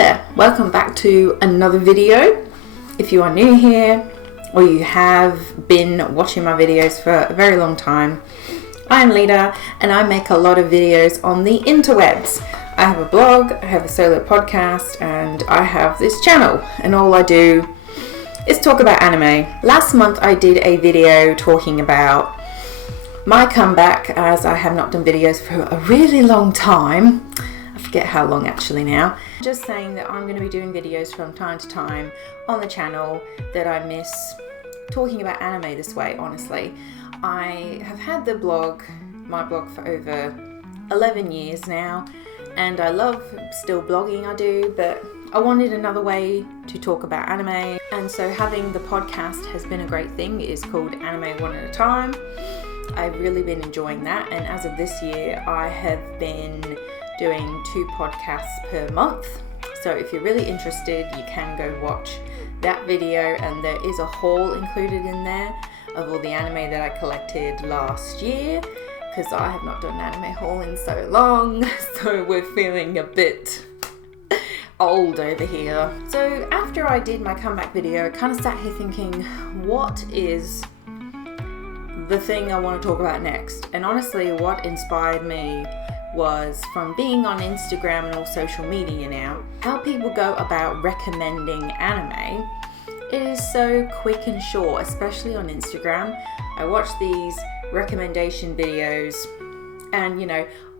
there, welcome back to another video. If you are new here or you have been watching my videos for a very long time, I'm Lita and I make a lot of videos on the interwebs. I have a blog, I have a solo podcast, and I have this channel, and all I do is talk about anime. Last month I did a video talking about my comeback, as I have not done videos for a really long time. I forget how long actually now. Just saying that I'm going to be doing videos from time to time on the channel, that I miss talking about anime this way, honestly. I have had my blog for over 11 years now, and I love still blogging, I do, but I wanted another way to talk about anime, and so having the podcast has been a great thing. It is called Anime One at a Time. I've really been enjoying that, and as of this year I have been doing 2 podcasts per month. So if you're really interested, you can go watch that video, and there is a haul included in there of all the anime that I collected last year, because I have not done an anime haul in so long, so we're feeling a bit old over here. So after I did my comeback video, I kind of sat here thinking, what is the thing I want to talk about next? And honestly, what inspired me was from being on Instagram and all social media now, how people go about recommending anime. It is so quick and short, especially on Instagram. I watch these recommendation videos, and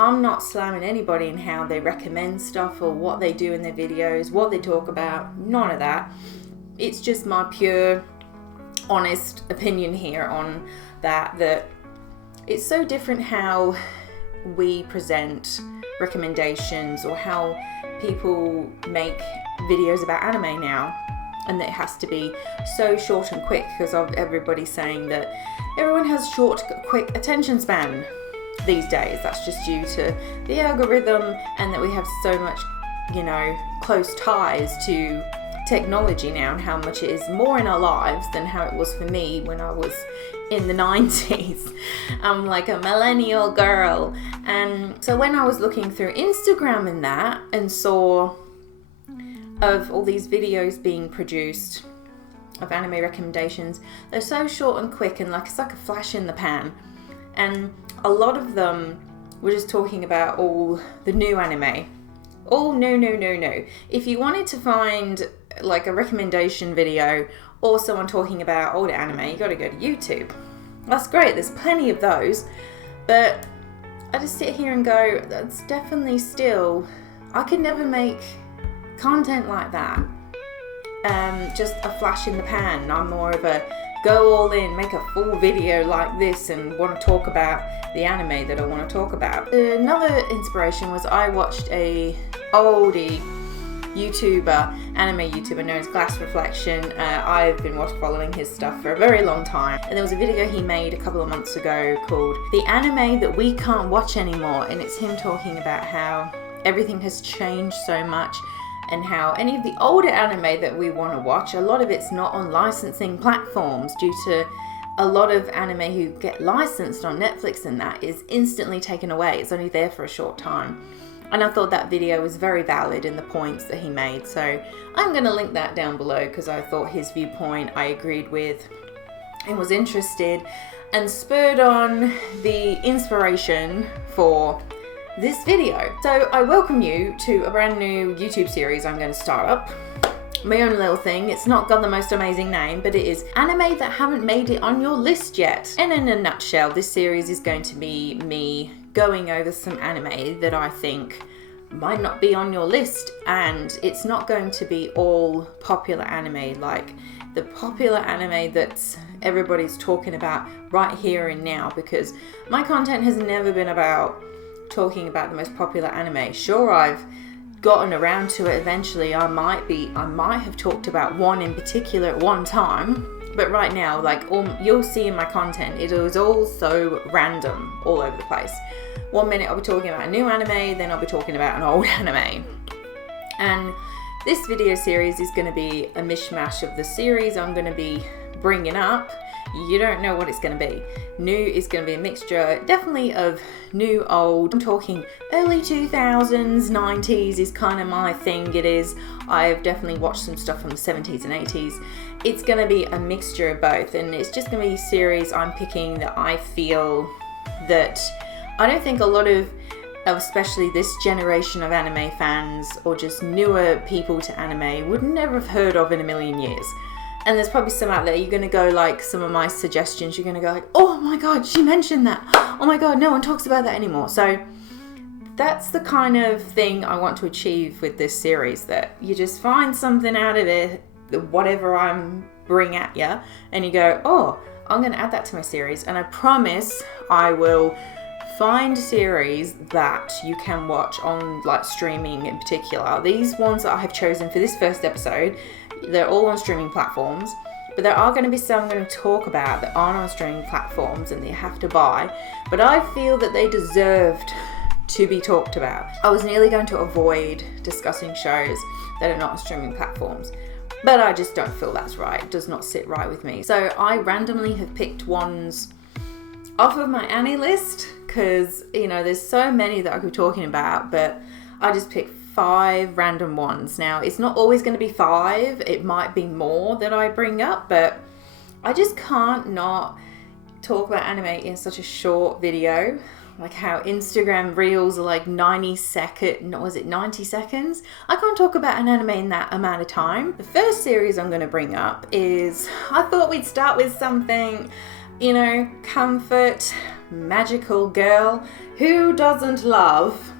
I'm not slamming anybody in how they recommend stuff or what they do in their videos, what they talk about, none of that. It's just my pure, honest opinion here on that it's so different how we present recommendations or how people make videos about anime now, and that it has to be so short and quick because of everybody saying that everyone has short, quick attention span these days. That's just due to the algorithm, and that we have so much, close ties to technology now, and how much it is more in our lives than how it was for me when I was in the 90s. I'm like a millennial girl, and so when I was looking through Instagram and that, and saw of all these videos being produced of anime recommendations, they're so short and quick, and it's like a flash in the pan, and a lot of them were just talking about all the new anime. Oh no. If you wanted to find like a recommendation video or someone talking about older anime, you gotta go to YouTube. That's great, there's plenty of those, but I just sit here and go, that's definitely still, I could never make content like that. Just a flash in the pan. I'm more of a go all in, make a full video like this, and want to talk about the anime that I want to talk about. Another inspiration was I watched a oldie anime YouTuber known as Glass Reflection. I've been following his stuff for a very long time, and there was a video he made a couple of months ago called The Anime That We Can't Watch Anymore, and it's him talking about how everything has changed so much, and how any of the older anime that we want to watch, a lot of it's not on licensing platforms due to a lot of anime who get licensed on Netflix, and that is instantly taken away. It's only there for a short time. And I thought that video was very valid in the points that he made. So I'm going to link that down below because I thought his viewpoint I agreed with and was interested, and spurred on the inspiration for this video. So I welcome you to a brand new YouTube series I'm going to start up. My own little thing. It's not got the most amazing name, but it is anime that haven't made it on your list yet. And in a nutshell, this series is going to be me going over some anime that I think might not be on your list, and it's not going to be all popular anime, like the popular anime that everybody's talking about right here and now, because my content has never been about talking about the most popular anime. Sure, I've gotten around to it eventually. I might have talked about one in particular at one time, but right now, you'll see in my content, it is all so random, all over the place. One minute I'll be talking about a new anime, then I'll be talking about an old anime. And this video series is going to be a mishmash of the series I'm going to be bringing up, you don't know what it's going to be. New is going to be a mixture, definitely of new, old. I'm talking early 2000s, 90s is kind of my thing. It is. I've definitely watched some stuff from the 70s and 80s. It's going to be a mixture of both, and it's just going to be a series I'm picking that I feel that I don't think a lot of especially this generation of anime fans or just newer people to anime would never have heard of in a million years. And there's probably some out there, you're going to go like some of my suggestions, you're going to go like, oh my god, she mentioned that. Oh my god, no one talks about that anymore. So that's the kind of thing I want to achieve with this series, that you just find something out of it, whatever I'm bring at you, and you go, oh, I'm going to add that to my series. And I promise I will find series that you can watch on like streaming in particular. These ones that I have chosen for this first episode, they're all on streaming platforms, but there are going to be some I'm going to talk about that aren't on streaming platforms and that you have to buy, but I feel that they deserved to be talked about. I was nearly going to avoid discussing shows that are not on streaming platforms, but I just don't feel that's right. It does not sit right with me. So I randomly have picked ones off of my Annie list, because, you know, there's so many that I could be talking about, but I just picked 5 random ones. Now, it's not always going to be 5. It might be more that I bring up, but I just can't not talk about anime in such a short video. Like how Instagram Reels are like 90 seconds. I can't talk about an anime in that amount of time. The first series I'm going to bring up is, I thought we'd start with something, you know, comfort, Magical Girl. Who doesn't love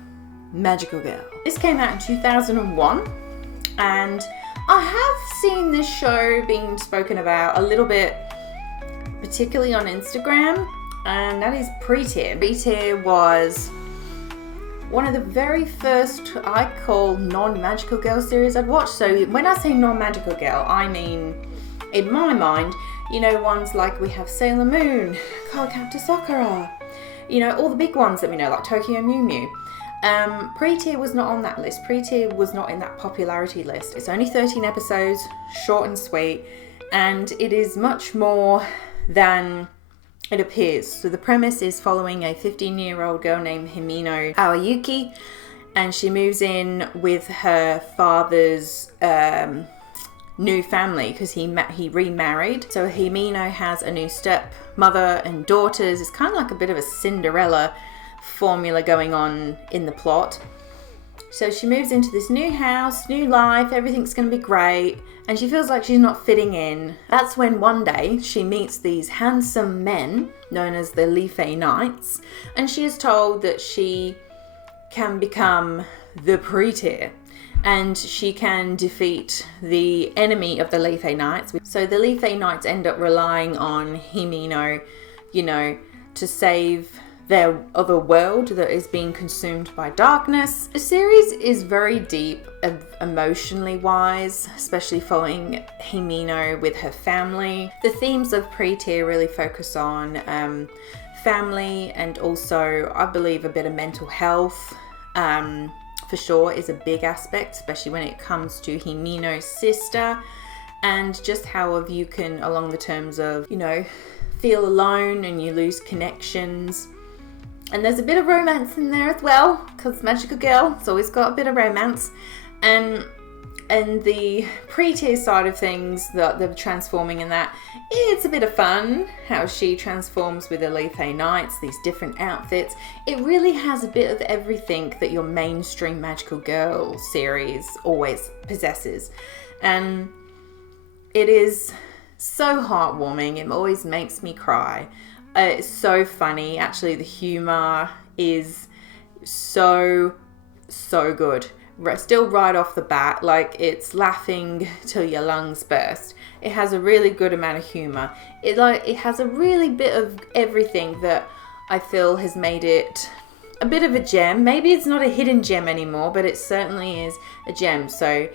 Magical Girl? This came out in 2001, and I have seen this show being spoken about a little bit, particularly on Instagram, and that is Pre-Tier. Pre-Tier was one of the very first, I call, non-Magical Girl series I'd watched. So when I say non-Magical Girl, I mean, in my mind, you know, ones like we have Sailor Moon, Cardcaptor Sakura, you know, all the big ones that we know, like Tokyo Mew Mew. Pre-Tier was not on that list. Pre-Tier was not in that popularity list. It's only 13 episodes, short and sweet, and it is much more than it appears. So the premise is following a 15-year-old girl named Himeno Aoyuki, and she moves in with her father's new family because he remarried. So Himeno has a new stepmother and daughters. It's kind of like a bit of a Cinderella formula going on in the plot. So she moves into this new house, new life, everything's going to be great, and she feels like she's not fitting in. That's when one day she meets these handsome men known as the Leafei Knights, and she is told that she can become the Pre-Tier, and she can defeat the enemy of the Leafei Knights. So the Leafei Knights end up relying on Himeno, you know, to save their other world that is being consumed by darkness. The series is very deep emotionally wise, especially following Himeno with her family. The themes of Pre-Tier really focus on family, and also I believe a bit of mental health for sure is a big aspect, especially when it comes to Himeno's sister, and just how you can, along the terms of, you know, feel alone and you lose connections. And there's a bit of romance in there as well, because Magical Girl, it's always got a bit of romance. And the Pre-Tier side of things, the transforming and that, it's a bit of fun, how she transforms with the Leafei Knights, these different outfits. It really has a bit of everything that your mainstream Magical Girl series always possesses. And it is so heartwarming, it always makes me cry. It's so funny. Actually, the humor is so good. Still right off the bat, like, it's laughing till your lungs burst. It has a really good amount of humor. It has a really bit of everything that I feel has made it a bit of a gem. Maybe it's not a hidden gem anymore, but it certainly is a gem. So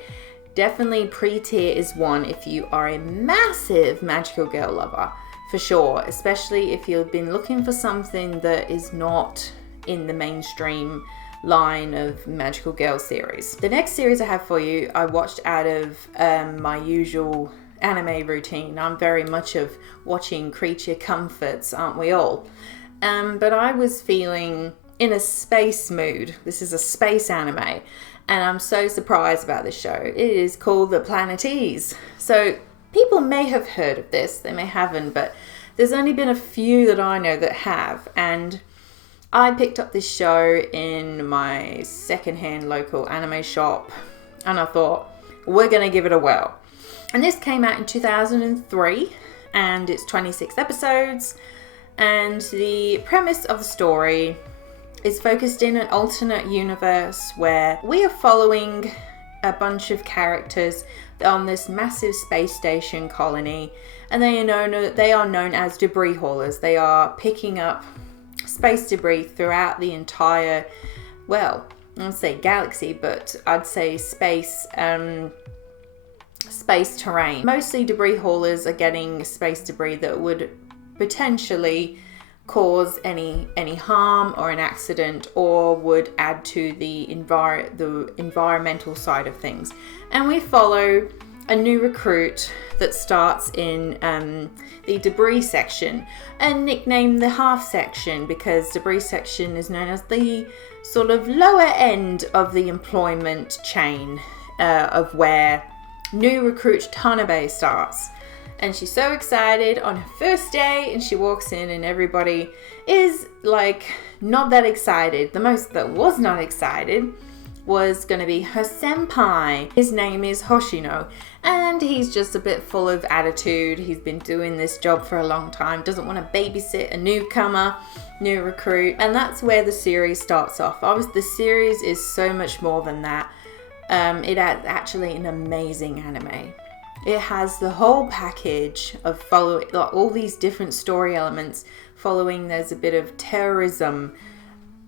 definitely Pre-Tier is one if you are a massive Magical Girl lover. For sure, especially if you've been looking for something that is not in the mainstream line of Magical Girl series. The next series I have for you, I watched out of my usual anime routine. I'm very much of watching creature comforts, aren't we all? But I was feeling in a space mood. This is a space anime, and I'm so surprised about this show. It is called The Planetes. So people may have heard of this, they may haven't, but there's only been a few that I know that have, and I picked up this show in my secondhand local anime shop, and I thought, we're going to give it a whirl. And this came out in 2003, and it's 26 episodes, and the premise of the story is focused in an alternate universe where we are following a bunch of characters on this massive space station colony, and they are known as debris haulers. They are picking up space debris throughout the entire, well, I won't say galaxy, but I'd say space terrain. Mostly debris haulers are getting space debris that would potentially cause any harm or an accident, or would add to the environmental side of things. And we follow a new recruit that starts in the debris section, and nicknamed the half section because debris section is known as the sort of lower end of the employment chain of where new recruit Tanabe starts. And she's so excited on her first day, and she walks in and everybody is like not that excited. The most that was not excited was going to be her senpai. His name is Hoshino, and he's just a bit full of attitude. He's been doing this job for a long time, doesn't want to babysit a newcomer, new recruit, and that's where the series starts off. Obviously, the series is so much more than that. It has actually an amazing anime. It has the whole package of following, like, all these different story elements following. There's a bit of terrorism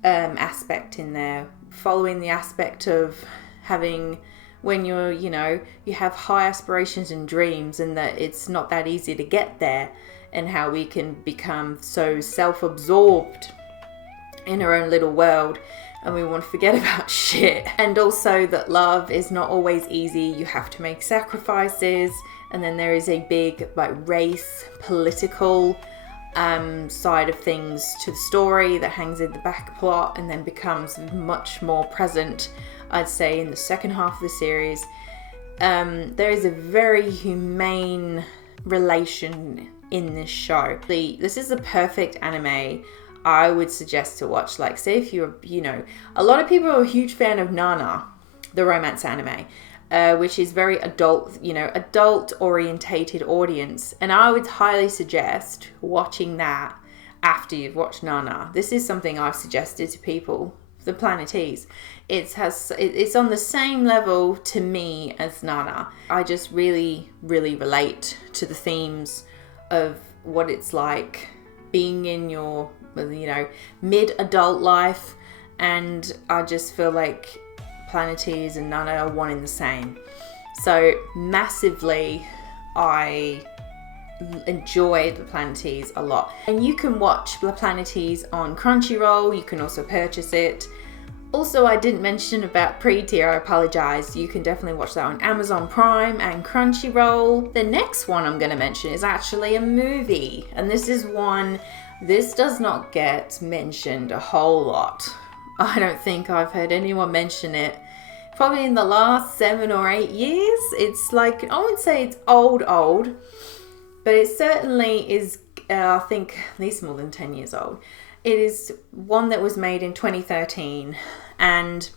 aspect in there, following the aspect of having, when you're, you have high aspirations and dreams, and that it's not that easy to get there, and how we can become so self-absorbed in our own little world and we want to forget about shit. And also that love is not always easy. You have to make sacrifices. And then there is a big race, political side of things to the story that hangs in the back plot and then becomes much more present, I'd say, in the second half of the series. There is a very humane relation in this show. This is the perfect anime I would suggest to watch. Like, say if you're, a lot of people are a huge fan of Nana, the romance anime, which is very adult, adult orientated audience. And I would highly suggest watching that after you've watched Nana. This is something I've suggested to people, The Planetes. It's on the same level to me as Nana. I just really, really relate to the themes of what it's like being in your, mid-adult life, and I just feel like Planetes and Nana are one in the same. So massively, I enjoy The Planetes a lot. And you can watch The Planetes on Crunchyroll. You can also purchase it. Also, I didn't mention about pre-tier, I apologize. You can definitely watch that on Amazon Prime and Crunchyroll. The next one I'm going to mention is actually a movie. And this does not get mentioned a whole lot. I don't think I've heard anyone mention it probably in the last 7 or 8 years. It's like, I wouldn't say it's old, but it certainly is, I think, at least more than 10 years old. It is one that was made in 2013, and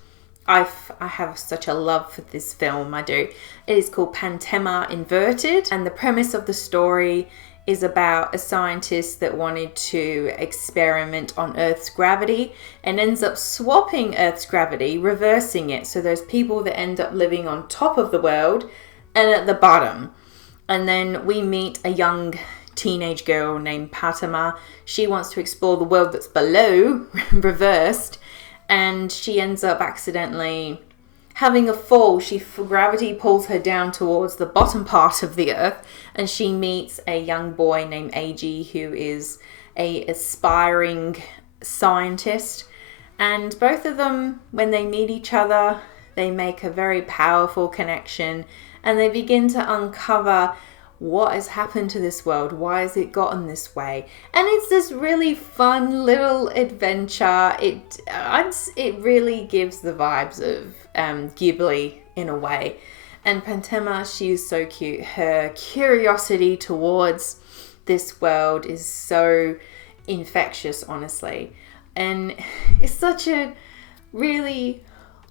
I have such a love for this film, I do. It is called Pantema Inverted, and the premise of the story is about a scientist that wanted to experiment on Earth's gravity and ends up swapping Earth's gravity, reversing it. So there's people that end up living on top of the world and at the bottom. And then we meet a young teenage girl named Patama. She wants to explore the world that's below, reversed, and she ends up accidentally having a fall. Gravity pulls her down towards the bottom part of the earth, and she meets a young boy named Eiji, who is a aspiring scientist. And both of them, when they meet each other, they make a very powerful connection, and they begin to uncover what has happened to this world? Why has it gotten this way? And it's this really fun little adventure. It really gives the vibes of Ghibli in a way. And Pantema, she is so cute. Her curiosity towards this world is so infectious, honestly. And it's such a really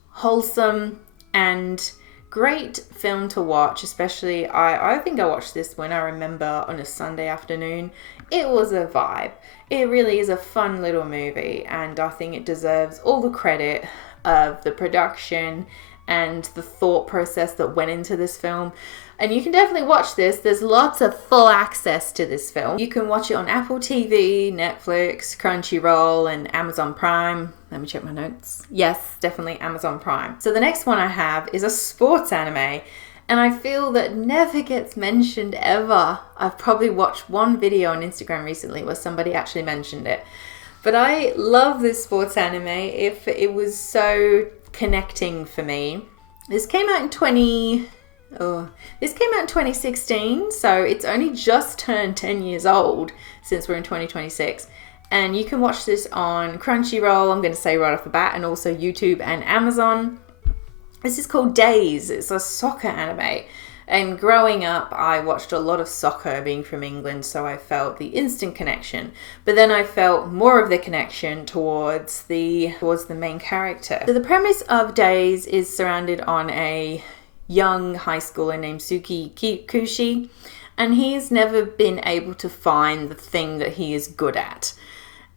wholesome and great film to watch, especially I think I watched this when I remember on a Sunday afternoon. It was a vibe. It really is a fun little movie, and I think it deserves all the credit of the production and the thought process that went into this film. And you can definitely watch this. There's lots of full access to this film. You can watch it on Apple TV, Netflix, Crunchyroll, and Amazon Prime. Let me check my notes. Yes, definitely Amazon Prime. So the next one I have is a sports anime, and I feel that never gets mentioned ever. I've probably watched one video on Instagram recently where somebody actually mentioned it. But I love this sports anime. If it was so connecting for me. This came out in 2016, so it's only just turned 10 years old since we're in 2026. And you can watch this on Crunchyroll, I'm going to say right off the bat, and also YouTube and Amazon. This is called Days. It's a soccer anime. And growing up, I watched a lot of soccer, being from England, so I felt the instant connection. But then I felt more of the connection towards the main character. So the premise of Days is surrounded on a young high schooler named Suki Kushi, and he's never been able to find the thing that he is good at.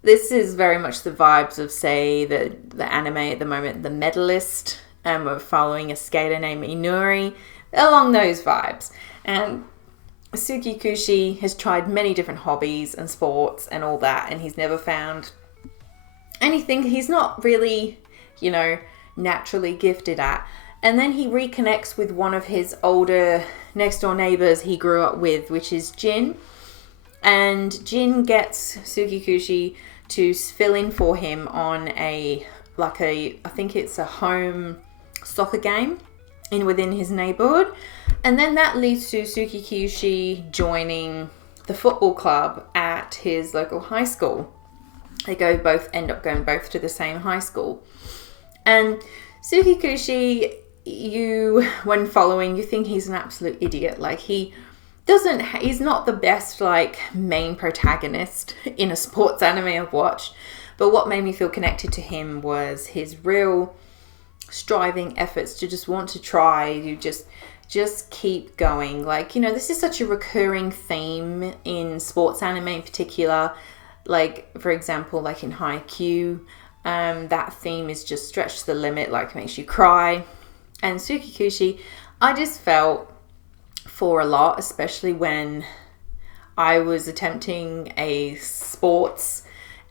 This is very much the vibes of, say, the anime at the moment, The Medalist, and we're following a skater named Inuri, along those vibes. And Suki Kushi has tried many different hobbies and sports and all that, and he's never found anything he's not really, naturally gifted at. And then he reconnects with one of his older next door neighbors he grew up with, which is Jin. And Jin gets Suki Kushi to fill in for him on I think it's a home soccer game within his neighborhood. And then that leads to Suki Kushi joining the football club at his local high school. They end up going both to the same high school. And Suki Kushi, when following, you think he's an absolute idiot. Like, he's not the best, main protagonist in a sports anime I've watched. But what made me feel connected to him was his real striving efforts to just want to try, to just keep going. This is such a recurring theme in sports anime in particular. For example, in Haikyuu, that theme is just stretched to the limit, makes you cry. And Suki Kushi, I just felt for a lot, especially when I was attempting a sports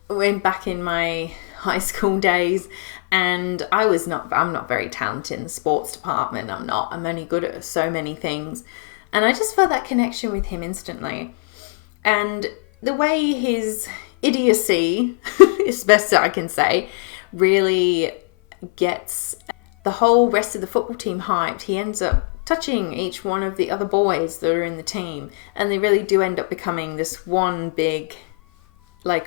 back in my high school days, and I'm not very talented in the sports department. I'm only good at so many things, and I just felt that connection with him instantly. And the way his idiocy, as best I can say, really gets the whole rest of the football team hyped. He ends up touching each one of the other boys that are in the team, and they really do end up becoming this one big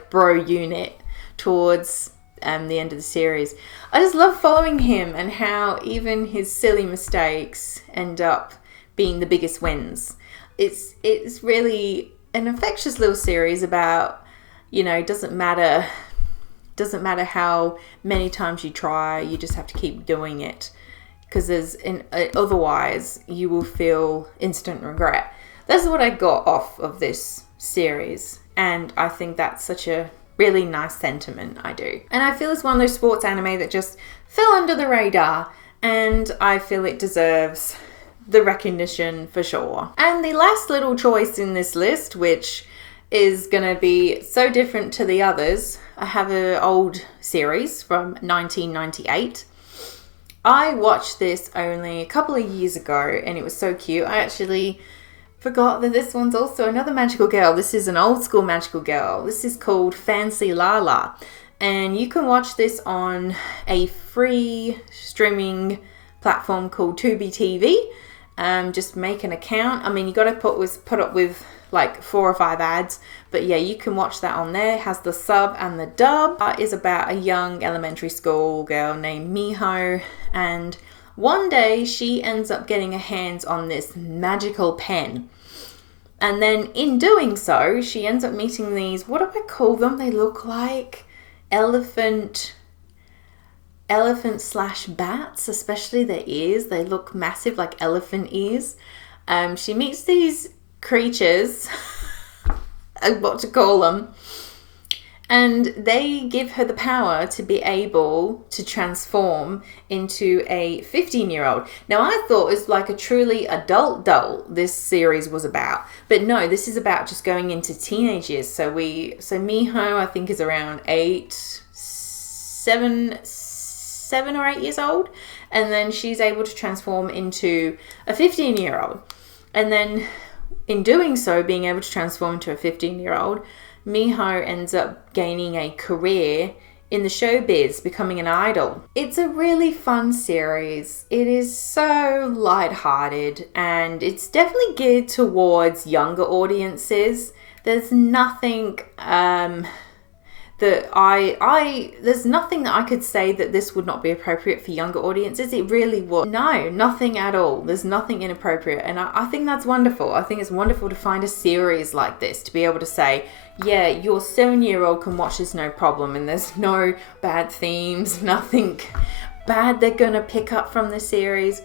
bro unit towards the end of the series. I just love following him and how even his silly mistakes end up being the biggest wins. It's really an infectious little series about, doesn't matter how many times you try, you just have to keep doing it, because otherwise you will feel instant regret. That's what I got off of this series, and I think that's such a really nice sentiment. I do. And I feel it's one of those sports anime that just fell under the radar, and I feel it deserves the recognition for sure. And the last little choice in this list, which is going to be so different to the others, I have an old series from 1998. I watched this only a couple of years ago, and it was so cute. I actually forgot that this one's also another magical girl. This is an old school magical girl. This is called Fancy Lala, and you can watch this on a free streaming platform called Tubi TV. just make an account. I mean, you got to put up with like 4 or 5 ads, but yeah, you can watch that on there. It has the sub and the dub. It is about a young elementary school girl named Miho, and one day she ends up getting her hands on this magical pen. And then in doing so, she ends up meeting these, what do I call them? They look like elephant slash bats, especially their ears. They look massive, like elephant ears. She meets these creatures, what to call them, and they give her the power to be able to transform into a 15-year-old. Now, I thought it was like a truly adult this series was about, but no, this is about just going into teenage years. So Miho, I think, is around 7 or 8 years old, and then she's able to transform into a 15-year-old. And then in doing so, being able to transform into a 15-year-old, Miho ends up gaining a career in the showbiz, becoming an idol. It's a really fun series. It is so lighthearted, and it's definitely geared towards younger audiences. There's nothing there's nothing that I could say that this would not be appropriate for younger audiences. It really would. No, nothing at all. There's nothing inappropriate. And I think that's wonderful. I think it's wonderful to find a series like this, to be able to say, yeah, your 7-year-old can watch this no problem, and there's no bad themes, nothing bad they're gonna pick up from the series.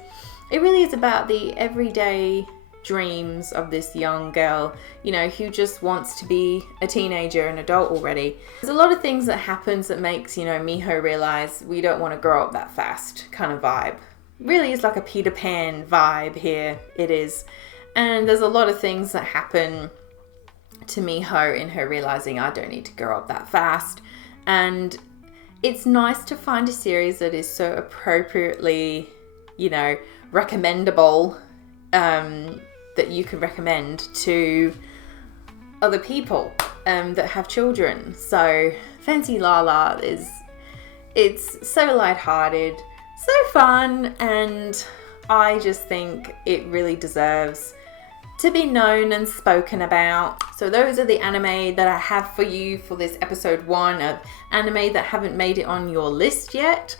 It really is about the everyday dreams of this young girl, you know, who just wants to be a teenager, an adult already. There's a lot of things that happens that makes, you know, Miho realize we don't want to grow up that fast kind of vibe. Really is like a Peter Pan vibe here, it is. And there's a lot of things that happen to Miho in her realizing I don't need to grow up that fast. And it's nice to find a series that is so appropriately, you know, recommendable, that you can recommend to other people that have children. So Fancy Lala it's so lighthearted, so fun, and I just think it really deserves to be known and spoken about. So those are the anime that I have for you for this episode 1 of anime that haven't made it on your list yet.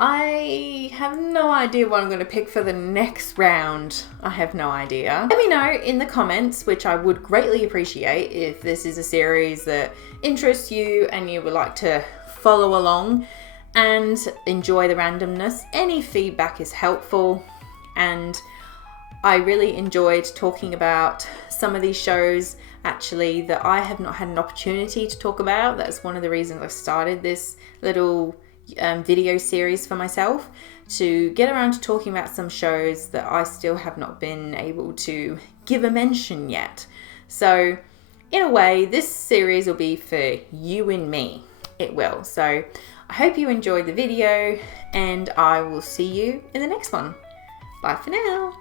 I have no idea what I'm going to pick for the next round. I have no idea. Let me know in the comments, which I would greatly appreciate, if this is a series that interests you and you would like to follow along and enjoy the randomness. Any feedback is helpful, and I really enjoyed talking about some of these shows actually that I have not had an opportunity to talk about. That's one of the reasons I started this little video series for myself, to get around to talking about some shows that I still have not been able to give a mention yet. So in a way, this series will be for you and me. It will. So I hope you enjoyed the video, and I will see you in the next one. Bye for now.